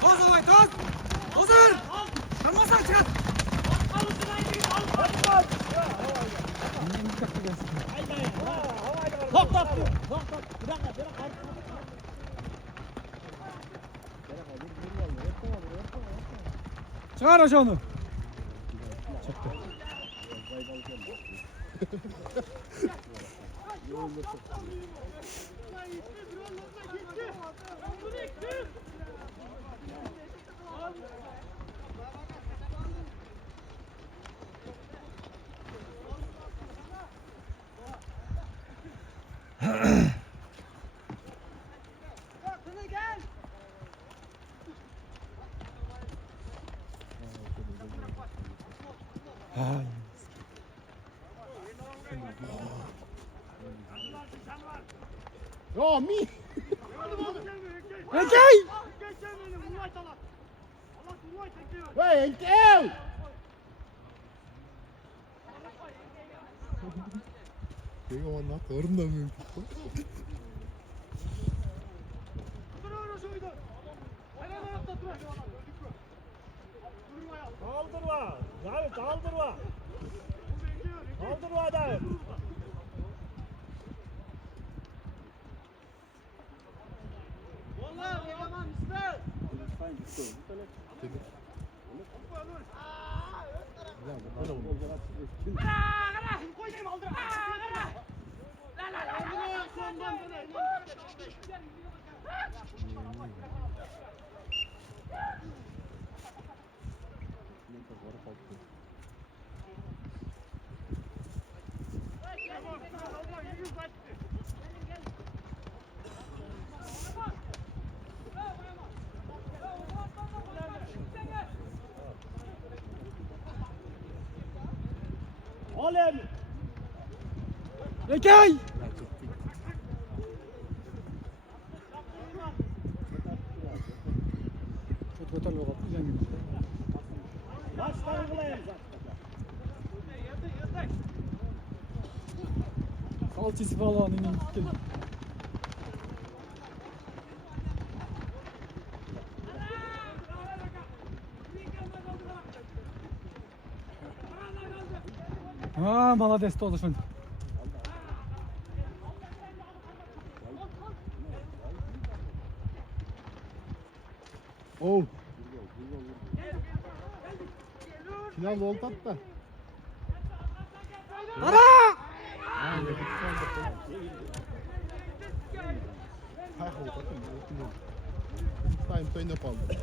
Toz olay toz. Tozur. Kalmazsan çıkar. Top top. Çıkar aşağı onu. Çıktı. Ay. Ya mi. Ekey. Hey, enkel. 내가 왔나? 얼음 나면 Kaldırma. Davet kaldırma. Kaldırma Davet. Oğlum. Ekey. Çok ötel bir kapı gibi. Başları bulayım zaten. Salçası falan inin gel. Ha, молодец oldu şimdi. Oh. Final volta attı. Ara! Time to oynap aldı.